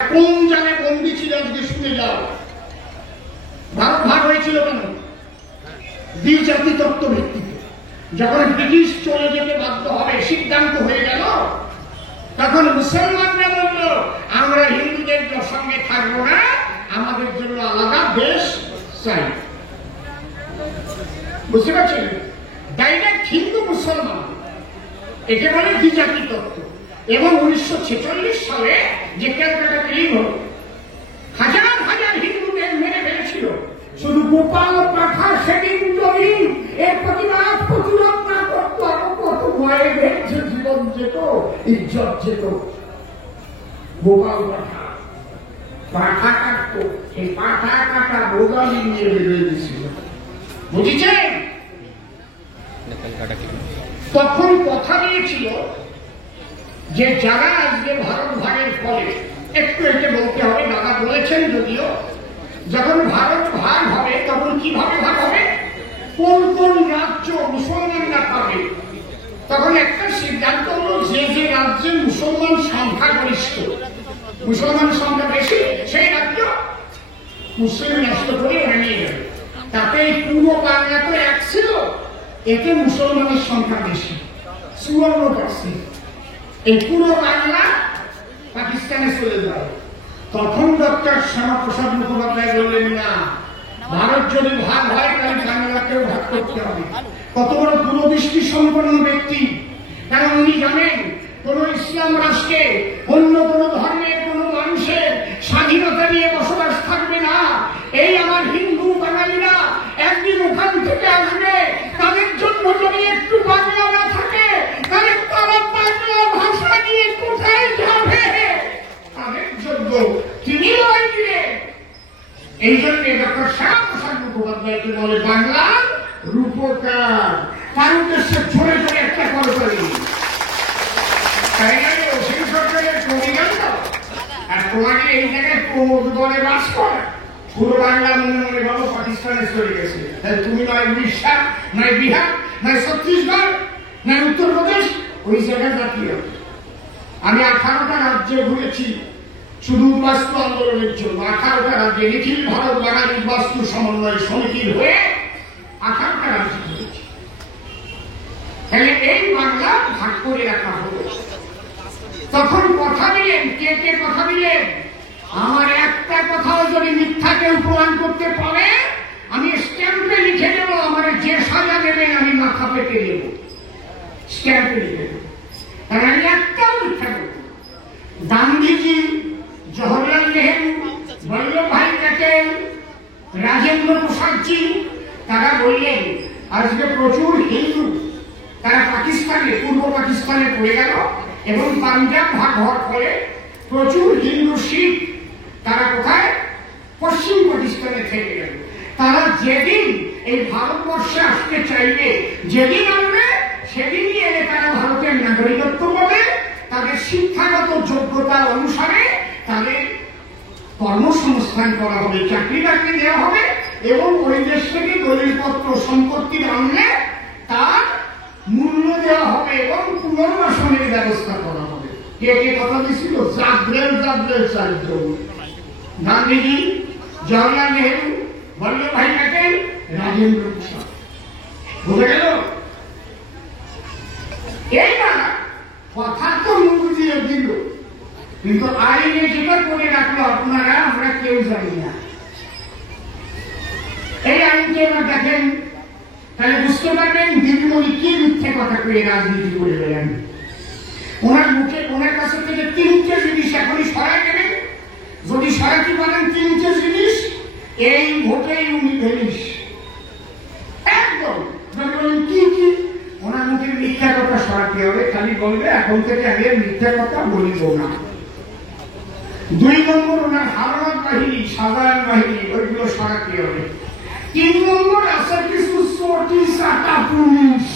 কোন জায়গায় বন্দী ছিল আজকে শুনে যাও। ভারত ভাগ হয়েছিল কেন? দ্বিজাতি তত্ত্ব ভিত্তিতে। যখন ব্রিটিশ চলে যেতে বাধ্য হবে, সিদ্ধান্ত হয়ে গেল, তখন মুসলমানরা বলল আমরা হিন্দুদের সঙ্গে থাকবো না, আমাদের জন্য আলাদা দেশ চাই। বুঝতে পারছেন? ডাইরেক্ট হিন্দু মুসলমান, একে বলে দ্বিজাতি তত্ত্ব। এবং 1946 সালে যে ক্যালকাটা ক্লিন হল, হাজার হাজার হিন্দুদের মেরে ফেলেছিল, শুধু গোপাল পাঠা সেদিন যদি এর প্রতিবাদ প্রতিরোধ না করতো, কত মায়েদের যে জীবন যেত, ইজ্জত যেত। গোপাল পাঠা পাঠা কাটতো, এই পাঠা কাটা বোগালি নিয়ে বেরোয় দিয়েছিল। বুঝেছেন? তখন কথা দিয়েছিল যে যারা আজকে ভারত ভাগের ফলে, একটু একে বলতে হবে, দাদা বলেছেন যদিও, যখন ভারত ভাগ হবে তখন কিভাবে ভাগ হবে, কোন কোন রাজ্য মুসলমানরা পাবে, তখন একটা সিদ্ধান্ত হলো যে যে রাজ্যে মুসলমান সংখ্যা গরিষ্ঠ, মুসলমান সংখ্যা বেশি, সেই রাজ্য মুসলিম রাষ্ট্র করে বানিয়ে যাবে। তাতে পূর্ব বাংলা তো এক ছিল, এতে মুসলমানের সংখ্যা বেশি, 54%। এই পুরো বাংলা পাকিস্তানে চলে যায়। তখন ডক্টর শ্যামাপ্রসাদ মুখোপাধ্যায় বললেন না, ভারত যদি ভাগ হয় তাহলে বাংলাকেও ভাগ করতে হবে। কত বড় দূরদৃষ্টি সম্পন্ন ব্যক্তি! কারণ উনি জানেন কোন ইসলাম রাষ্ট্রে অন্য কোন ধর্মের কোন মানুষের স্বাধীনতা নিয়ে বসবাস থাকবে না। এই আমার হিন্দু বাঙালিরা একদিন ওখান থেকে আসবে, তাদের জন্য যদি একটু বাংলা না থাকে তাহলে তারা বাংলা ভাষা নিয়ে কোথায় যাবে? তাদের জন্য তিনি লড়াই দিলেন। এই জন্য ডক্টর শ্যামাপ্রসাদ মুখোপাধ্যায়কে বলে বাংলার রূপকার। তার উদ্দেশ্যে ঝরে ঝরে একটা করে করি, তাই না? অসীম সরকারের কবি গান, আর তোমাকে এই জায়গায় প্রমোদ দলে বাস করে পুরো বাংলা মনে মনে ভাবো পাকিস্তানে চলে গেছে। তাহলে তুমি নয় উড়িষ্যা, নয় বিহার, নয় ছত্তিশগড়, নয় উত্তরপ্রদেশ, ওই জায়গায় জাতীয়। আমি 18টা রাজ্যে ঘুরেছি শুধু বাস্তু আন্দোলনের জন্য। 18টা রাজ্যে নিখিল ভারত বাঙালি বাস্তু সমন্বয় সমিতির হয়ে 18টা রাজ্যে ঘুরেছি। তাহলে এই বাংলা ভাগ করে রাখা হলো। তখন কথা দিলেন, কে কে কথা দিলেন, আমার একটা কথাও যদি মিথ্যা কেউ প্রমাণ করতে পারে আমি স্ট্যাম্পে লিখে দেবো, আমার যে সাজা দেবেন আমি মাথা পেতে দেব, স্ট্যাম্পে লিখে দেবো। কারণ আমি একটাও মিথ্যা করব। গান্ধীজি, জওহরলাল নেহেরু, বল্লভভাই প্যাটেল, রাজেন্দ্র প্রসাদজি, তারা বললেন আজকে প্রচুর হিন্দু তারা পাকিস্তানে, পূর্ব পাকিস্তানে পড়ে গেল, এবং পাঞ্জাব ভাগ হওয়ার ফলে প্রচুর হিন্দু শিখ তারা কোথায়, পশ্চিম পাকিস্তানে থেকে গেল। তারা যেদিন এই ভারতবর্ষে আসতে চাইবে, যেদিন আসবে সেদিনই এলে তারা ভারতের নাগরিকত্ব পাবে। তাদের শিক্ষাগত যোগ্যতা অনুসারে তাদের কর্মসংস্থান করা হবে, চাকরি বাকরি দেওয়া হবে, এবং ওই দেশ থেকে দলিলপত্র সম্পত্তির আনলে তার মূল্য দেওয়া হবে এবং পুনর্বাসনের ব্যবস্থা করা হবে। কে কে কথা দিয়েছিল? জাগরেল চারজন, গান্ধীজি, জওহরলাল নেহেরু, বল্লভভাই প্যাটেল, রাজেন্দ্র প্রসাদ। বুঝে গেল? এইবার কথা তো মুখ দিয়ে দিল, কিন্তু আইনে যেটা করে রাখলো আপনারা আমরা কেউ জানি না। এই আইনকে এবার দেখেন, তাহলে বুঝতে পারবেন দিদিমণি কি মিথ্যে কথা করে রাজনীতি করে গেলেন। ওনার মুখে, ওনার কাছে থেকে 3টে জিনিস এখনই সরাই দেবেন। যদি সরাতে পারেন 3টে জিনিস, এই ভোটেই উনি ফেলিস একদম। কি কি? ওনার মুখের মিথ্যা কথা সরাতে হবে, খালি বলবে এখন থেকে আমি মিথ্যা কথা বলিব না। 2 নম্বর ওনার হাওড়া বাহিনী, সাধারণ বাহিনী, ওইগুলো সরাতে হবে। 3 নম্বর আছে কিছু চটি চাটা পুলিশ।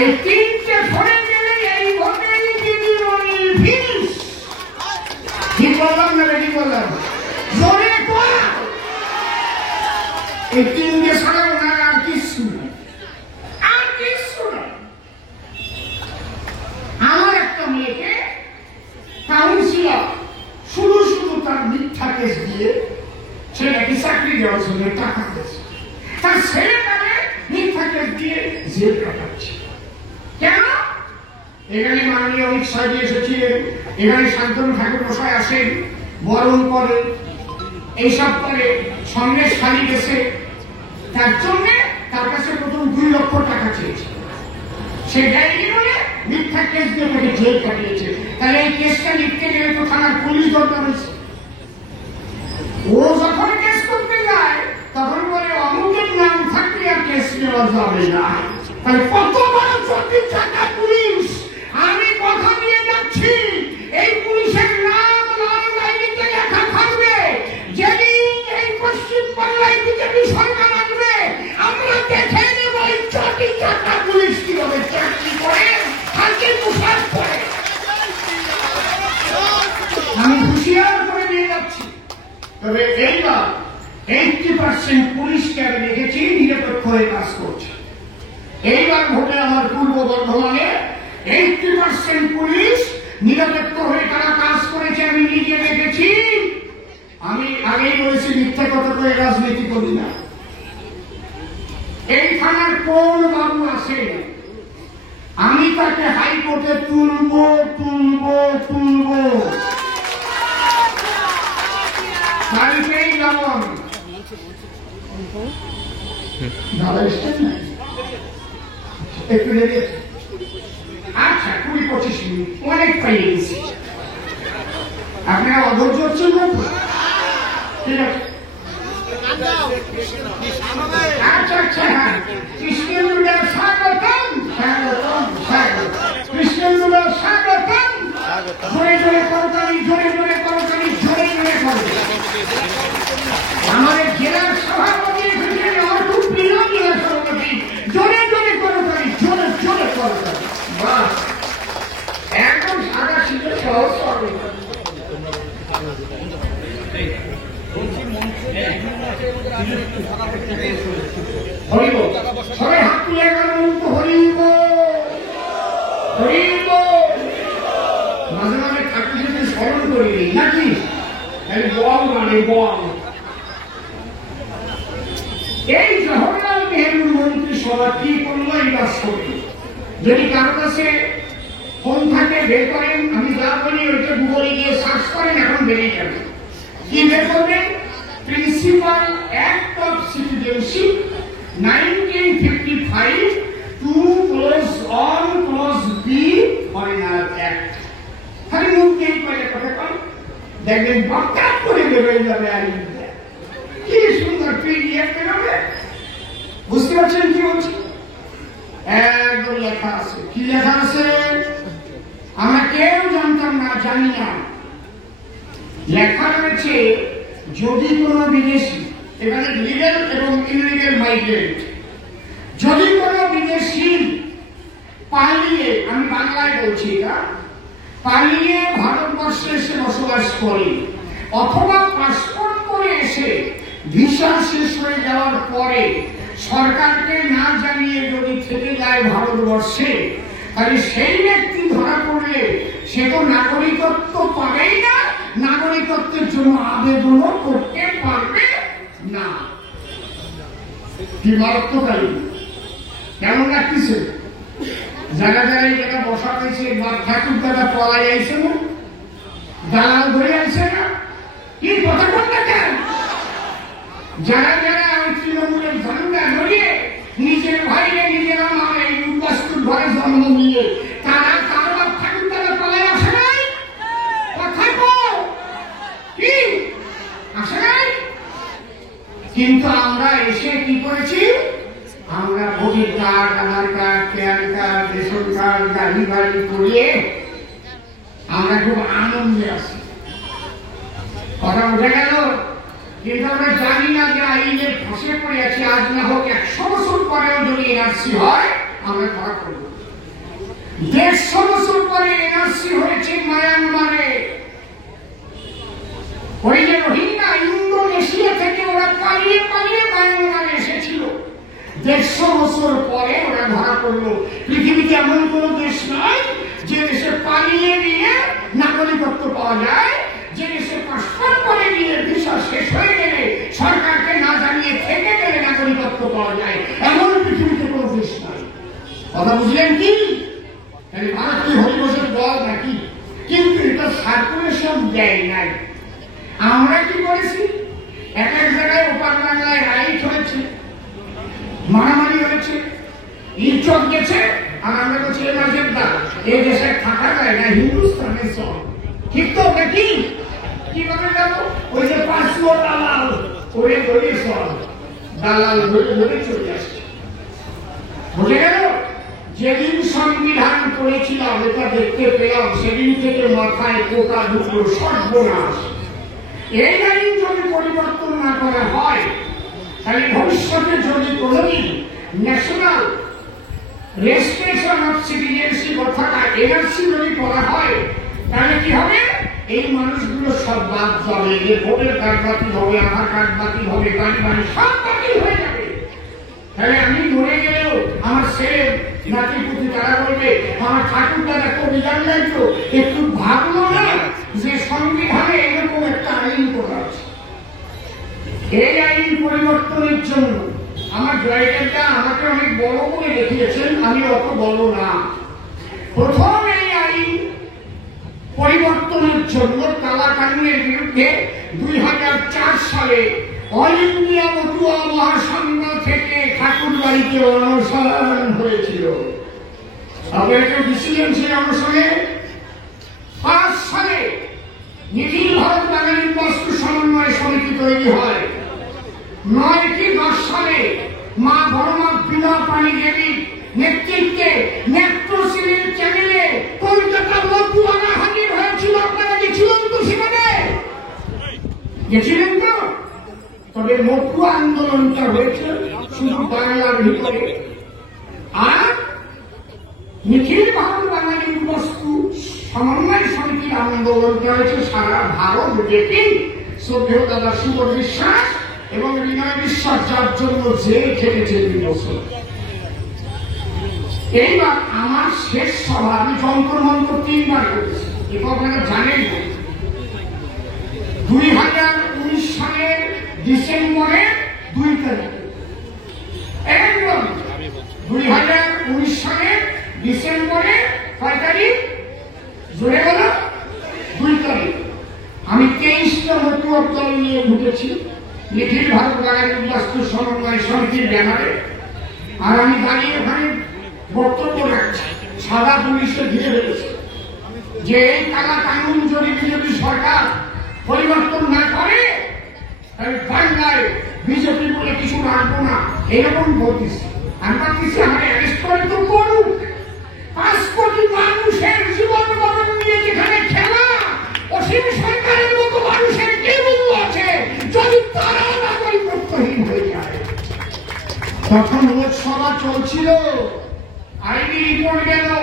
এই 3টে সরে গেলে এই ভোটেই দিদিমণি ফিনিশ। কি বললাম না রেডি বললাম? জোরে করা। এই 3টে ছাড়া ওনার আর কিছু নেই, আর কিছু নেই। আমার একটা মেয়েকে কাউন্সিলর জনসনের টাকা দিয়েছে, তার ছেলেটাকে মিথ্যা কেস দিয়ে জেল কাটাচ্ছে। কেন? এখানে মাননীয় অমিত শাহজি এসেছিলেন, এখানে শান্তনু ঠাকুর মশাই আসেন, বরণ করে, এইসব করে, সঙ্গে শাড়ি গেছে, তার জন্য তার কাছে প্রথম 2 লক্ষ টাকা চেয়েছে। সে দেয়নি বলে মিথ্যা কেস দিয়ে তাকে জেল কাটিয়েছে। তাহলে এই কেসটা লিখতে গেলে তো থানার পুলিশ দরকার হয়েছে। ও যখন কেস করতে যায় তখন বলে অমুকের নাম থাকলে আর কেস নেওয়া যাবে না। তাহলে কত বড় চব্বিশ টাকা পুলিশ! আমি কথা দিয়ে যাচ্ছি, এই পুলিশের নাম লাল ডায়েরিতে লেখা থাকবে। যেদিন এই পশ্চিম বাংলায় বিজেপি সরকার আসবে, আমরা দেখে নেব এই চব্বিশ টাকা পুলিশ কিভাবে চাকরি করে, হাতে মুখার করে। আমি হুঁশিয়ার করে দিয়ে যাচ্ছি। তবে এইবার 80% পুলিশকে আমি দেখেছি নিরপেক্ষ হয়ে কাজ করছে। এইবার ভোটে আমার পূর্ব বর্ধমানে 80% পুলিশ নিরপেক্ষ হয়ে তারা কাজ করেছে, আমি নিজে দেখেছি। আমি আগেই বলেছি মিথ্যা কথা করে রাজনীতি করি না। এই থানার কোন বাবু আছে, আমি তাকে হাইকোর্টে তুলবো তুলবো তুলবো। কালকেই যেমন একটু দেরি, আচ্ছা 20-25 মিনিট অনেক পাইয়ে গেছি। আপনারা অধৈর্য হচ্ছেন না? ঠিক আছে, আচ্ছা আচ্ছা, হ্যাঁ, কৃষ্ণেন্দুরা স্বাগতম স্বাগতম স্বাগতম, কৃষ্ণেন্দুরা স্বাগতম। জোরে জোরে করতালি, জোরে জোরে করতালি, জোরে জোরে করতালি। আমাদের জেলার সভাপতি এসেছেন, আমার খুব প্রিয় জেলা সভাপতি। জোরে জোরে করতালি, জোরে জোরে করতালি। বাহ, একদম সাদা শীতের সহজ সরল। হরিব, সবাই হাত তুলে হরিব হরিব। মাঝে মাঝে ঠাকুরকে স্মরণ করি নাকি? বল মানে বল। এই জওহরলাল নেহরুর মন্ত্রিসভা কি করলো এবার শোনেন। যদি কারো কাছে ফোন থাকে বের করেন, আমি যা বলি ওইটা গুগলে গিয়ে সার্চ করেন, এখন বেরিয়ে যাবে। কি বের করবেন? Principal act of citizenship 1955 2 clause 1 clause B foreigner act. খালি মুখ দিয়ে কয়েক কথা কন, দেখবেন বক্তাপ করে বেরোয় যাবে। আর কি সুন্দর পিডিএফ বেরোবে। বুঝতে পারছেন কি বলছি? একদম লেখা আছে। কি লেখা আছে? আমরা কেউ জানতাম না, জানি না। লেখা রয়েছে যদি কোন বিদেশি, এখানে লিগ্যাল এবং ইনলিগ্যাল মাইগ্রেন্ট, যদি কোন বিদেশি পালিয়ে, আমি বাংলায় বলছি এটা, পালিয়ে ভারতবর্ষে এসে বসবাস করে অথবা পাসপোর্ট করে এসে ভিসা শেষ হয়ে যাওয়ার পরে সরকারকে না জানিয়ে যদি থেকে যায় ভারতবর্ষে, তাহলে সেই ব্যক্তি ধরা পড়লে সে তো নাগরিকত্ব পাবেই না, নাগরিকত্বের জন্য আবেদনও করতে পারবে না। কি মারাত্মকারী! কেমন লাগতেছে? যারা যারা এই জায়গা বসা হয়েছে, ঠাকুর দাদা পাওয়া যাইছে না, দালাল ধরে আসছে না, কি কথা বলতে চান? যারা যারা ওই তৃণমূলের ঝান্ডা ধরিয়ে নিজের ভাইরে নিজেরা মারে বাস্তুর ঘরে জন্ম নিয়ে, তারা কারোর ঠাকুর দাদা পালায় আসে নাই? কথা বল, কি আসে নাই? কিন্তু আমরা এসে কি করেছি? আমরা voter card, Aadhaar card, PAN card, ration card, গাড়ি বাড়ি করিয়ে আমরা খুব আনন্দে আছি। কথা উঠে গেল। কিন্তু আমরা জানি না যে আইনের ফাঁসে পড়ে আছি। আজ না হোক 100 বছর পরেও যদি এনআরসি হয়, আমরা ধরা করব। 150 বছর পরে এনআরসি হয়েছে মায়ানমারে। ওই যে রোহিঙ্গা ইন্দোনেশিয়া থেকে ওরা পালিয়ে পালিয়ে মায়ানমারে এসেছিল, 150 বছর পরে ওরা ধরা পড়লো। পৃথিবীতে এমন কোন দেশ নাই যে দেশে পালিয়ে নিয়ে নাগরিকত্ব পাওয়া যায়, যে দেশে পাসপোর্ট করে নিয়ে ভিসা শেষ হয়ে গেলে সরকারকে না কথা বুঝলেন কি? ভারত কি হরিবসের দল নাকি? কিন্তু এটা সার্কুলেশন দেয় নাই। আমরা কি করেছি? এক এক জায়গায় ওপার বাংলায় রাইট হয়েছে, মারামারি হয়েছে, ইজ্জত গেছে, আর আমরা বলছি এ মাঝের দা এই দেশে থাকা যায় না, হিন্দুস্তানের চল। ঠিক তো নাকি? কিভাবে যাবো? ওই যে পাঁচশো দালাল ওরে ধরে চল, দালাল ধরে ধরে চলে আসছে। বুঝে গেল? যেদিন সংবিধান করেছিলাম এটা দেখতে পেলাম, সেদিন থেকে মাথায় পোকা ঢুকলো, সর্বনাশ। এই আইন যদি পরিবর্তন না করা হয়, তাহলে ভবিষ্যতে যদি কোনোদিন ন্যাশনাল রেজিস্ট্রেশন অফ সিটিজেনশিপ অর্থাৎ এনআরসি যদি করা হয়, তাহলে কি হবে? এই মানুষগুলো সব বাদ যাবে, এর ভোটের কার্ড বাতিল হবে, আধার কার্ড বাতিল হবে, গাড়ি বাড়ি সব বাতিল হয়ে যাবে। তাহলে আমি মরে গেলেও আমার ছেলে নাতি পুতি তারা বলবে আমার ঠাকুর দাদা কবিতার লাগতো, একটু ভাবলো না যে সংবিধানে এরকম একটা আইন করা আছে। এই আইন পরিবর্তনের জন্য আমার জয়দেবটা আমাকে অনেক বড় করে দেখিয়েছেন, আমি অত বড় না। প্রথম এই আইন পরিবর্তনের জন্য কালা কানুনের বিরুদ্ধে 2004 সালে অল ইন্ডিয়া মতুয়া মহাসংঘ থেকে ঠাকুর বাড়িতে অনশন হয়েছিল। আপনারা কেউ গেছিলেন সেই অনশনে? 5 সালে নিখিল ভারত বাঙালি বস্তু সমন্বয় সমিতি তৈরি হয়। 9 কি 10 সালে মা বড়মা বিনা পানি দেবী নেতৃত্বে মেট্রো সিরিজ চ্যানেলে কলকাতা মতুয়ারা হাজির হয়েছিল। আপনারা গেছিলেন তো সেখানে? গেছিলেন তো? তবে মতুয়া আন্দোলনটা হয়েছে শুধু বাংলার ভিতরে, আর নিখিল ভারত বাঙালি বস্তু সমন্বয় সমিতির আন্দোলনটা হয়েছে সারা ভারত ব্যাপী। শ্রদ্ধেয় দাদা সুবর বিশ্বাস এবং বিনয় বিশ্বাস যার জন্য জেল খেটেছে 2 বছর। এইবার আমার শেষ সভা আমি যন্ত্র মন্ত্র 3 বার করেছি, এটা আপনারা জানেন না। 2019 সালের ডিসেম্বরের 2 তারিখ, একদম 2019 সালের ডিসেম্বরের কয় তারিখ? জোরে গেল 2 তারিখ। আমি 23টা মতুয়া দল নিয়ে ঢুকেছি নিখিল ভারত বাঙালি বস্তু সমন্বয় সমিতির ব্যানারে, আর আমি দাঁড়িয়ে ওখানে বক্তব্য রাখছি। সাদা পুলিশকে ঘিরে ফেলেছে যে এই কালা কানুন যদি বিজেপি সরকার পরিবর্তন না করে তাহলে বাংলায় বিজেপি বলে কিছু রাখবো না, এরকম বলতেছি। আমরা কিছু আমার অ্যারেস্ট করে তো করুক। 5 কোটি মানুষের জীবন মরণ নিয়ে যেখানে খেলা, অসীম সরকারের মতো মানুষের কি মূল্য আছে যদি তারা নাগরিকত্বহীন হয়ে যায়? তখন লোকসভা চলছিল, आईबी रिपोर्ट दे दो,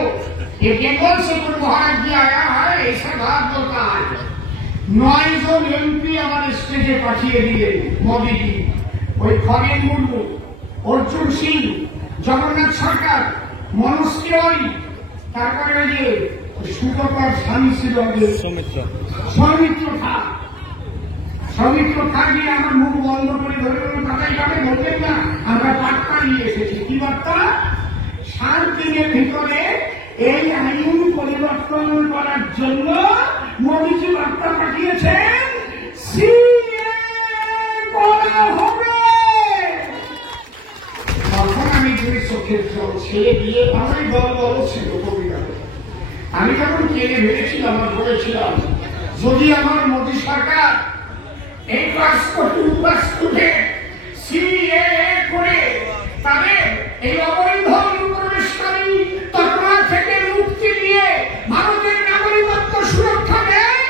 ये केवल से प्रभाव किया गया है, ऐसा बात होता है। 9 জন এমপি আমার স্টেজে পাঠিয়ে দিলেন মোদীজি, ওই খগেন মুর্মু, অর্জুন সিং, জগন্নাথ সরকার, মনোজ তিওয়ারি, তারপরে ওই যে সুতপার স্বামী ছিল সৌমিত্র খাঁ। সৌমিত্র খাঁ গিয়ে আমার মুখ বন্ধ করে ধরে কথাই যাবে বলবেন না, আমরা বার্তা নিয়ে এসেছি। কি বার্তা? 7 দিনের ভিতরে এই আইন পরিবর্তন করার জন্য মোদীজি বার্তা পাঠিয়েছেন, সিএ করা হবে। তখন আমি 2 চোখের জল ছেড়ে দিয়ে আমার দল ছিল কবিতা। আমি যখন কেড়ে ভেবেছিলাম আর বলেছিলাম যদি আমার মোদী সরকার এই বাস্তুতে সিএ করে তাদের এই অবৈধ অনুপ্রবেশকারী তকমা থেকে মুক্তি দিয়ে ভারতের নাগরিকত্ব সুরক্ষা দেয়,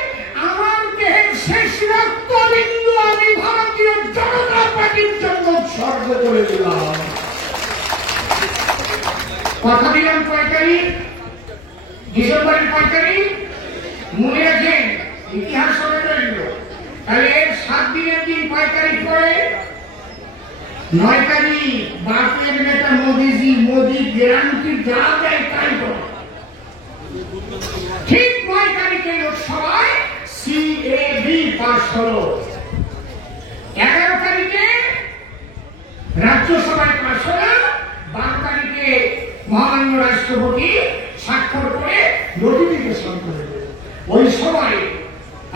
আমার দেহের শেষ রক্তবিন্দু আমি ভারতীয় জনতা পার্টির জন্য উৎসর্গ করে দিলাম। কথা দিলাম 5 তারিখ, ডিসেম্বরের 5 তারিখ। মনে রাখেন, ইতিহাস হবে রইল। তাহলে 7 দিনের দিন 5 তারিখ পরে 9 তারিখ বাপের নেতা মোদীজি, মোদী গ্যারান্টি যা দেয় তাই করে। ঠিক 9 তারিখে লোকসভায় সিএবি পাস হলো, 11 তারিখে রাজ্যসভায় পাস হলো, 12 তারিখে মহামান্য রাষ্ট্রপতি স্বাক্ষর করে নোটিফিকেশন করে দেবে। ওই সময়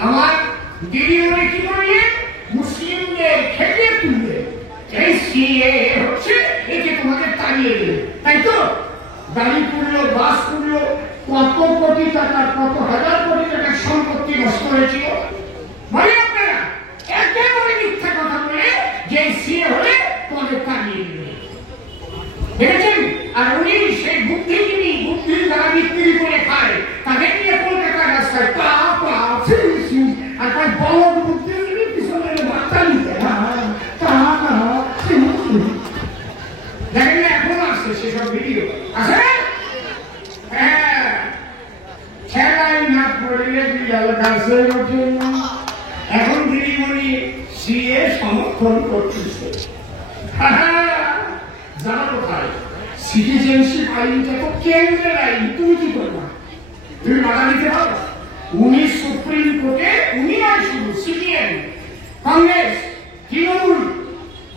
আমার দিদিমণি কি করলে মুসলিমদের খেতে তুলবে, এই সিএ হচ্ছে একে তোমাকে তাড়িয়ে দেবে, তাই তো? গাড়ি পুড়লো, বাস পুড়লো, কত কোটি টাকার, কত হাজার কোটি টাকার সম্পত্তি নষ্ট হয়েছিল। বলি আপনারা একেবারে মিথ্যা কথা বলে যে সিএ হলে তোমাদের তাড়িয়ে দেবে, দেখেছেন? আর উনি সেই বুদ্ধিজীবী, বুদ্ধির দ্বারা বিক্রি করে খায়, তাদের নিয়ে কলকাতার রাস্তায় পা পা আর তার বড় বুদ্ধিজীবী পিছনে বার্তা নিতে দেখেন না, এখন আসছে সেসব ভিডিও আছে। হ্যাঁ, খেলায় না পড়লে বিড়াল গাছে ওঠে না। এখন দিদিমণি সিএ সমর্থন করতেছে। জানা কোথায়? সিটিজেনশিপ আইনটা তো কেন্দ্রের আইন, তুমি কি করবা? তুমি বাধা দিতে পারো? উনি সুপ্রিম কোর্টে, উনি নয় শুধু সিপিএম, কংগ্রেস, তৃণমূল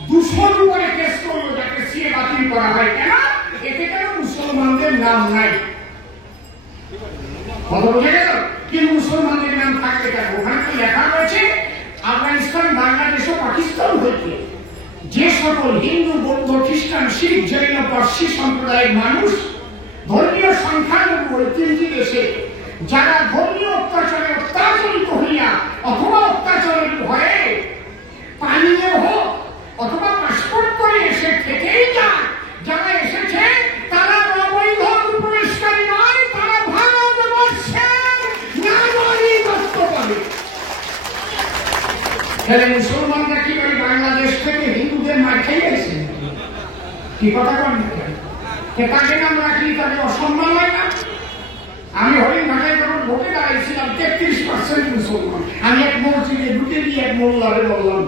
200 উপরে কেস করলো যাতে সিএ বাতিল করা হয়। কেন? এতে কেন মুসলমানদের নাম নাই। কথা বোঝা গেল? কি মুসলমানদের নাম থাকবে কেন? ওখানে তো লেখা রয়েছে আফগানিস্তান, বাংলাদেশ ও পাকিস্তান হইতে যে সকল হিন্দু, বৌদ্ধ, খ্রিস্টান, শিখ, জৈন, পার্সি সম্প্রদায়ের মানুষ ধর্মীয় সংখ্যালঘু ওই 3টি দেশে যারা ধর্মীয় অত্যাচারে অত্যাচারিত হইয়া অথবা অত্যাচারের ভয়ে পালিয়ে হোক অথবা পাসপোর্ট করে এসে থেকেই যান, যারা এসেছে তারা অবৈধ অনুপ্রবেশকারী নয়, তারা ভারতবর্ষের নাগরিকত্ব পাবে। মুসলমানরা কি ওই বাংলাদেশ থেকে হিন্দুদের মার খেয়ে গেছে? কি কথা বলেন? তাকে নাম রাখি তাকে অসম্মান হয় না? আমি হরিণঘাটায় যখন ভোটে দাঁড়িয়েছিলাম 33% মুসলমান। আমি এক মসজিদে ঢুকে গিয়ে এক মোল্লারে বললাম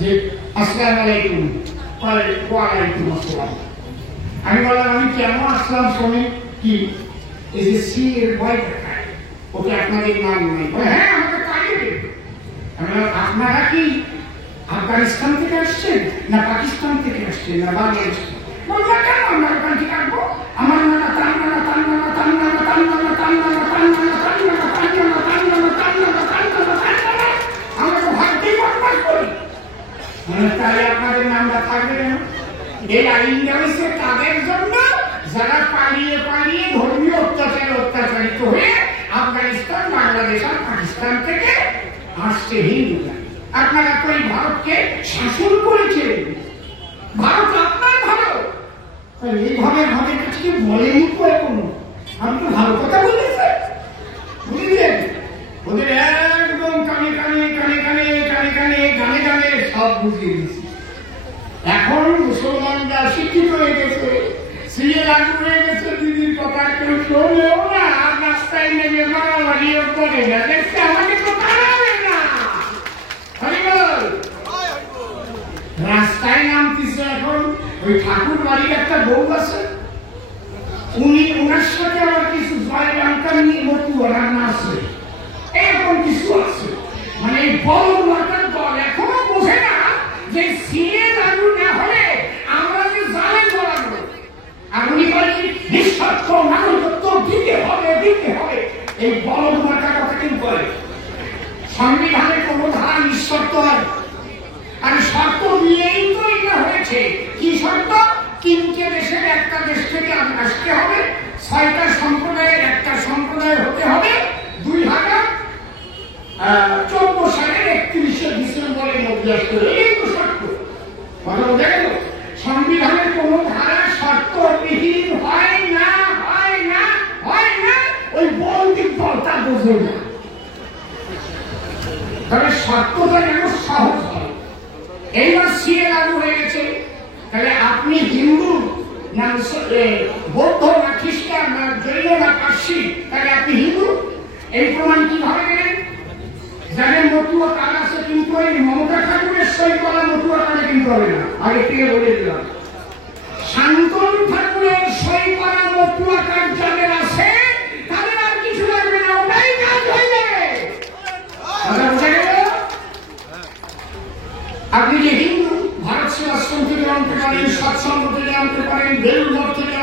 যে আসসালামু আলাইকুম। ওয়ালাইকুম আসসালাম। আমি বললাম আমি কেন আসলাম শুনে কি এই যে সিএর ভয় দেখায়, ওকে আপনাদের নাম নেই। হ্যাঁ, আমাকে তাড়িয়ে দেবে। আপনারা কি আফগানিস্তান থেকে আসছেন না পাকিস্তান থেকে আসছেন না বাংলাদেশ? বললাম কেন আমরা ওখান থেকে আসবো? আমার নানা তান্নানা তান্নানা তান্নানা তান্নানা তান্নানা তান্নানা তান্নানা তান্নানা তান্নানা তান্নানা তান্নানা তান্নানা আমরা তো ভারতেই বসবাস করি। তাই আপনাদের নামটা থাকবে কেন? এই আইনটা হয়েছে তাদের জন্য যারা পালিয়ে পালিয়ে ধর্মীয় অত্যাচারে অত্যাচারিত হয়ে আফগানিস্তান, বাংলাদেশ আর পাকিস্তান থেকে আসছে হিন্দুরা। আপনারা তো এই ভারতকে শাসন করেছেন, ভারত আপনার ভারত। এইভাবে আমাদের কাছে বলেনি তো এখনো। আমি তো ভালো কথা বলেছেন, বুঝলেন? ওদের একদম কানে কানে কানে কানে কানে কানে গানে গানে সব বুঝিয়ে দিচ্ছি। এখন মুসলমানরা শিক্ষিত হয়ে গেছে, সিএ লাগু হয়ে গেছে, দিদির কথা কেউ শোনেও না, আর রাস্তায় নেমে মারামারিও করে না। দেখছে আমাকে তো তাড়াবে না। রাস্তায় নামতেছে এখন। ওই ঠাকুর বাড়ির একটা বউ আছে, উনি ওনার সাথে আবার কিছু জয় বাংলা নিয়ে মতুয়ারা আছে, এরকম কিছু আছে। মানে বড় মাতার দল এখনো বোঝে না যে সিএ লাগু না হলে আমরা যে জালে জড়াবো। আর উনি বলেন নিঃস্বার্থ নাগরিকত্ব দিতে হবে, দিতে হবে। এই বড় মাতার কথা কিন্তু বলে সংবিধানের কোন ধারা নিঃশর্ত হয়, আর শর্ত দিয়েই তো এটা হয়েছে। কি শর্ত? 3টে দেশের একটা দেশ থেকে আসতে হবে, 6টা সম্প্রদায়ের একটা সম্প্রদায় হতে হবে, 2014 সালের 31শে ডিসেম্বরের মধ্যে আসতে হবে। এই তো শর্ত। কথা বোঝা গেল? সংবিধানের কোন ধারা শর্তবিহীন হয় না, হয় না, হয় না। ওই বৌদ্ধিক দলটা বোঝে না। তবে শর্তটা যেন সহজ হয়। এইবার সিএ লাগু হয়ে গেছে, তাহলে আপনি হিন্দু না বৌদ্ধ না খ্রিস্টান না জৈন না পার্সি, তাহলে আপনি হিন্দু। এই প্রমাণ কিভাবে দেবেন? যাদের মতুয়া কার্ড আছে কিন্তু ওই মমতা ঠাকুরের সই করা মতুয়া কার্ডে কিন্তু হবে না। আগে থেকে বলে দিলাম, শান্তনু ঠাকুরের সই করা মতুয়া কার্ড যাদের আছে তাদের আর কিছু লাগবে না, ওটাই কাজ হয়ে যাবে। আপনি যে হিন্দু, ভারত সেবাশ্রম থেকে আনতে পারেন, সৎসঙ্গ থেকে আনতে পারেন, বেলুঘর থেকে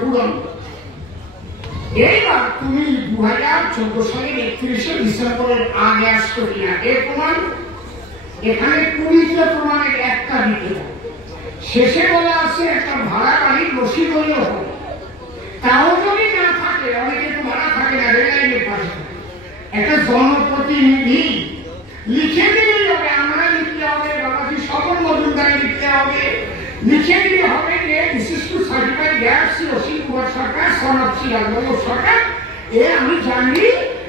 পূরণ। এইবার তুমি 2014 সালের 31শে ডিসেম্বরের আগে আসতো কিনা এর প্রমাণ এখানে 20টা প্রমাণের একটা দিতে হবে। শেষে বলা আছে একটা ভাড়া বাড়ির রসিদ হলেও হবে, তাও যদি না থাকে, অনেকে তো ভাড়া থাকে না, রেললাইনের পাশে একটা জনপ্রতিনিধি লিখে দিলেই হবে। আমরা লিখতে হবে, বাবাজি স্বপন মজুমদার লিখতে হবে, লিখে দিতে হবে যে বিশিষ্ট সার্টিফাইড গ্যাস রসিদ কুমার সরকার সনদ সরকার আমি জানি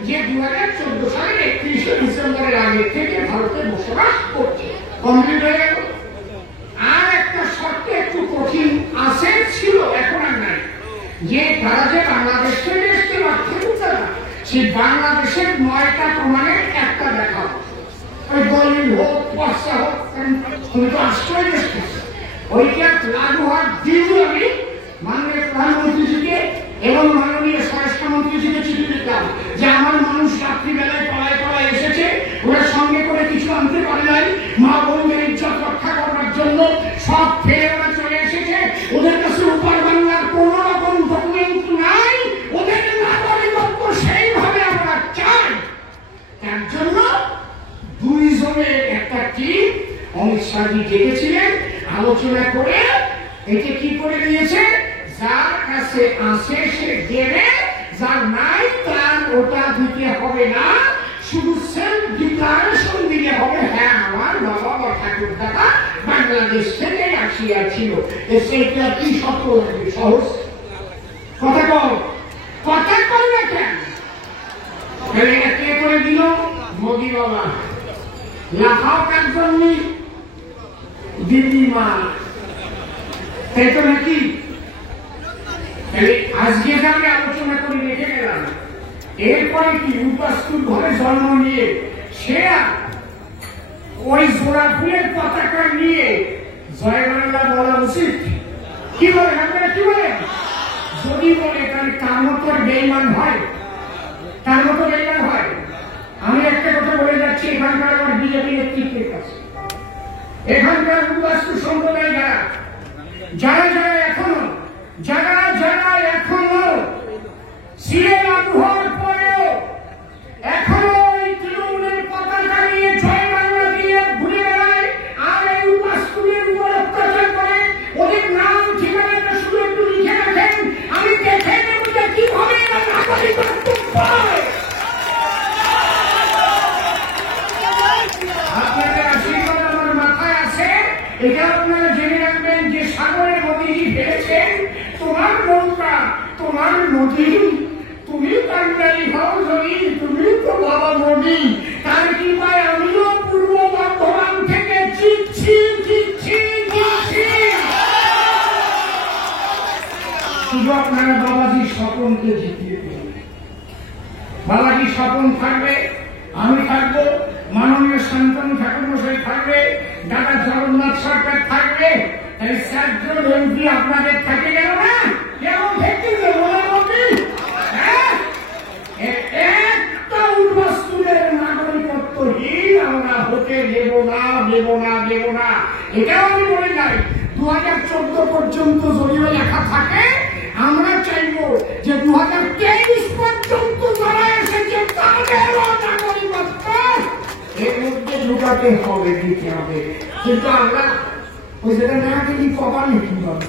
যে 2014 সালের 31শে ডিসেম্বরের আগে থেকে ভারতে বসবাস করছে। কমপ্লিট হয়ে গেল। আর একটা শর্ত একটু কঠিন আছে ছিল, এখন আর নাই, যে তারা যে বাংলাদেশ থেকে এসছে তারা সেই বাংলাদেশের 9টা প্রমাণের একটা দেখা ওই দলিল হোক পয়সা হোক তুমি তো আশ্রয় এসছে ওইটা লাগু হওয়ার দিন আমি মাননীয় প্রধানমন্ত্রীজিকে এবং মাননীয় স্বরাষ্ট্রমন্ত্রীজিকে চিঠি দিতাম যে আমার মানুষ রাত্রিবেলায় পালায় পালায় এসেছে, ওরা সঙ্গে করে কিছু আনতে পারে নাই, মা বোনদের ইজ্জত রক্ষা করার জন্য সব ফেলে ওরা চলে এসেছে, ওদের কাছে উপার বাংলার কোন রকম ডকুমেন্ট নাই, ওদের নাগরিকত্ব সেইভাবে আমরা চাই। তার জন্য 2 জনের একটা টিম অমিত শাহজি ডেকেছিলেন, আলোচনা করে একে কি করে দিয়েছে, যার কাছে আসে সে দেবে, যার নাই তার ওটা দিতে হবে না, শুধু সেলফ ডিক্লারেশন দিলে হবে হ্যাঁ আমার বাবা বা ঠাকুর দাদা বাংলাদেশ থেকে আসিয়াছিল। সেইটা কি শর্ত লাগবে? সহজ কথা কল, কথা কল না কেন? এটা কে করে দিল? মোদি বাবা। লাফাও একজন দিদি মা, তাই তো নাকি? আজকে আমি আলোচনা করে রেখে গেলাম, এরপরে কি উপাস্তুর ঘরে জন্ম নিয়ে সে ওই জোড়া ফুলের পতাকা নিয়ে জয় বাংলা বলা উচিত? কি বলেন আপনারা, কি বলেন? যদি বলে তাহলে তার মতো বেইমান হয়, তার মতো বেইমান হয়। আমি একটা কথা বলে যাচ্ছি এখানকার আমার বিজেপি নেতৃত্বের কাছে, এখানকার উপাস্তু সম্প্রদায় যারা যারা এখনো সিএ লাগু হওয়ার পরেও এখনো ওই তৃণমূলের পতাকা নিয়ে জয় বাংলা দিয়ে ঘুরে বেড়ায় আর এই উপাস্তুদের উপর অত্যাচার করে, ওদের নাম ঠিকানাটা শুধু একটু লিখে রাখেন, আমি দেখে নেব যে কিভাবে নাগরিকত্ব পায়। আপনাদের আশীর্বাদ আমার মাথায় আছে, এটা আপনারা জেনে রাখবেন যে সাগরের মোদীজি ভেবেছেন তোমার নৌকা, তোমার নদী, তুমি কান্ডারি হও যদি, তুমি তো বাবা মোদী, তার কি পায় আমিও পূর্ব বর্ধমান থেকে জিতছি। শুধু আপনারা বাবাজির স্বপনকে জিতিয়ে দেবেন। বাবাজির স্বপন থাকবে, আমি থাকবো, মাননীয় শান্তনু ঠাকুর মশাই থাকবে, দাদা জগন্নাথ সরকার থাকবে, তাই 4 জন এমপি আপনাদের থাকে গেল না? কেমন দেখতে মনে করবি? একটা উদ্বাস্তুদের নাগরিকত্বহীন আমরা হতে দেব না। এটাও আমি বলে যাই, 2014 পর্যন্ত যদিও লেখা থাকে, আমরা চাইব যে 2023 পর্যন্ত যারা এসেছে তাদেরও নাগরিকত্ব এর মধ্যে ঢুকাতে হবে, দিতে হবে। কিন্তু আমরা ওই যেটা না দিলি কপালে কি হবে,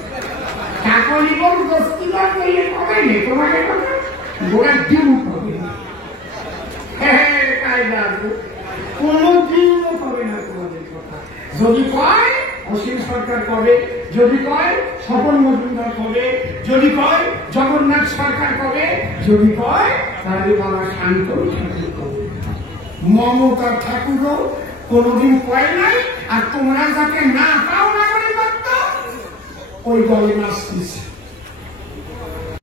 টাকা নিবল দস্তিবার করলে কবে নেই তোমাকে গোড়া ডিম হবে, কোনদিনও হবে না তোমাদের কথা। যদি কয় অসীম সরকার কবে, যদি কয় স্বপন মজুমদার কবে, যদি কয় জগন্নাথ সরকার কবে, যদি কয় তাহলে বাবা শান্তনু ঠাকুর কবে। মমতা ঠাকুরও কোনদিন কয় নাই, আর তোমরা যাতে না পাও নাগরিকত্ব ওই দলে নাচতেছে।